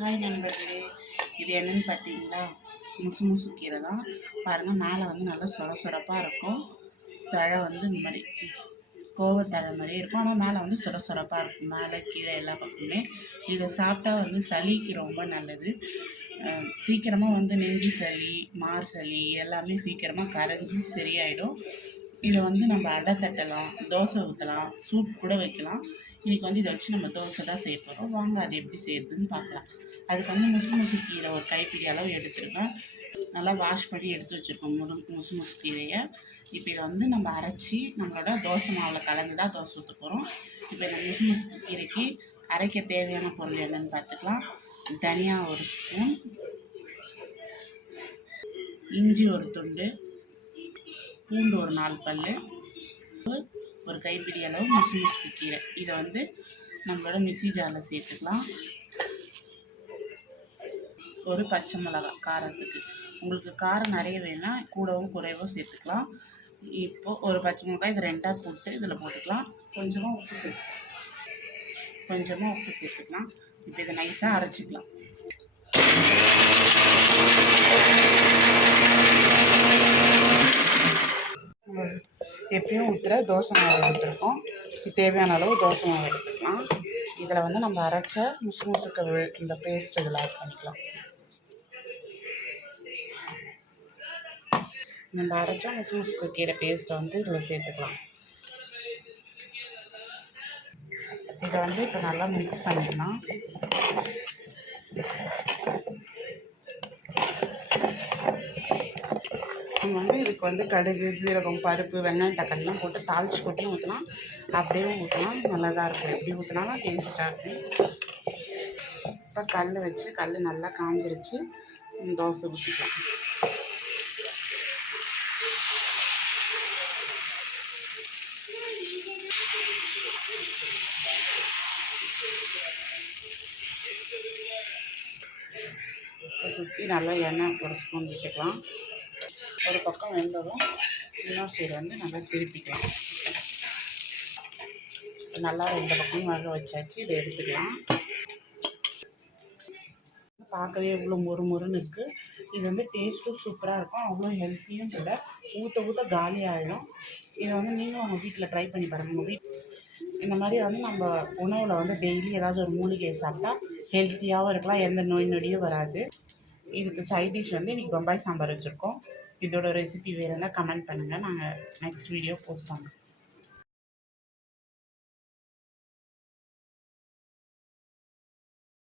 Hi நண்பர்களே இது என்னன்னு பார்த்தீங்களா? முசு முசு கீரை தான். பாருங்கள் மேலே வந்து நல்லா சொர சொரப்பாக இருக்கும். தழை வந்து இந்த மாதிரி கோவத்தழை மாதிரியே இருக்கும். ஆனால் மேலே வந்து சொர சொரப்பாக இருக்கும். மேலே கீழே எல்லா பக்கமுமே. இதை சாப்பிட்டா வந்து சளிக்கு ரொம்ப நல்லது. சீக்கிரமாக வந்து நெஞ்சு சளி மார் சளி எல்லாமே சீக்கிரமாக கரைஞ்சி சரியாயிடும். இதை வந்து நம்ம அடை தட்டலாம் தோசை ஊற்றலாம் சூப் கூட வைக்கலாம். இன்றைக்கி வந்து இதை வச்சு நம்ம தோசை தான் செய்ய போகிறோம் வாங்க அது எப்படி செய்யறதுன்னு பார்க்கலாம். அதுக்கு வந்து முசு முசு கீரை ஒரு கைப்பிடி அளவு எடுத்துருக்கோம். நல்லா வாஷ் பண்ணி எடுத்து வச்சுருக்கோம். முரு முசு முசு கீரையை. இப்போ இதை வந்து நம்ம அரைச்சி நம்மளோட தோசை மாவில் கலந்து தான் தோசை ஊற்ற போகிறோம் இப்போ இந்த முசு முசு கீரைக்கு அரைக்க தேவையான பொருள் என்னன்னு பார்த்துக்கலாம். தனியா ஒரு ஸ்பூன் இஞ்சி ஒரு துண்டு. பூண்டு ஒரு நாலு பல் ஒரு கைப்பிடி அளவு முசு முசுக்கு கீரை. இதை வந்து நம்மளோட மிக்ஸி ஜாரில் சேர்த்துக்கலாம். ஒரு பச்சை மிளகாய் காரத்துக்கு. உங்களுக்கு காரம் நிறைய வேணா கூடவும் குறைவும் சேர்த்துக்கலாம். இப்போது ஒரு பச்சை மிளகாய் இது ரெண்டாக போட்டு இதில் போட்டுக்கலாம். கொஞ்சமாக உப்பு சேர்த்து கொஞ்சமாக உப்பு சேர்த்துக்கலாம். இப்போ இதை நைஸாக அரைச்சிக்கலாம். எப்பயும் ஊற்றுற தோசை மாவு எடுத்துருக்கோம். தேவையான அளவு தோசை மாவு எடுத்துக்கலாம். இதில் வந்து நம்ம அரைச்ச முசு முசுக்க இந்த பேஸ்ட் இதில் ஆட் பண்ணிக்கலாம். நம்ம அரைச்ச முசு முசுக்கு கீரை பேஸ்ட்டை வந்து இதில் சேர்த்துக்கலாம். இதை வந்து இப்போ நல்லா மிக்ஸ் பண்ணிக்கலாம் நம்ம வந்து வந்து கடுகு சீரகம் பருப்பு வெங்காயம் தக்காளிலாம் போட்டு தாளிச்சு கொட்டியும் ஊற்றலாம் அப்படியே ஊற்றலாம் நல்லா தான் இருக்கும். எப்படி ஊற்றினாலும் டேஸ்ட்டாக இருக்கும். இப்போ கல் வச்சு கல் நல்லா காஞ்சிருச்சு. தோசை ஊற்றிக்கலாம் சுற்றி நல்லா எண்ணெய் ஒரு ஸ்பூன் விட்டுக்கலாம். ஒரு பக்கம் வெந்ததும் இன்னொரு சைடு வந்து நல்லா திருப்பிக்கலாம். நல்லா ரெண்டு பக்கமும் வேக வச்சாச்சு. இதை எடுத்துக்கலாம். பார்க்கவே இவ்வளோ மொறு மொறுன்னு இருக்குது இது வந்து டேஸ்ட்டும் சூப்பராக இருக்கும். அவ்வளோ ஹெல்த்தியும் கூட ஊற்ற ஊற்ற காலி ஆகிடும் இதை வந்து நீங்களும் உங்கள் வீட்டில் ட்ரை பண்ணி பாருங்கள் உங்கள் வீட் இந்த மாதிரி வந்து நம்ம உணவில் வந்து டெய்லி ஏதாவது ஒரு மூலிகையை சாப்பிட்டா ஹெல்த்தியாகவும் இருக்கலாம். எந்த நோய் நொடியும் வராது. இதுக்கு சைட் டிஷ் வந்து இன்றைக்கி பம்பாய் சாம்பார் வச்சுருக்கோம். இதோட ரெசிபி வேறு கமெண்ட் பண்ணுங்கள் நாங்கள் நெக்ஸ்ட் வீடியோ போஸ்ட் பண்ணுறோம்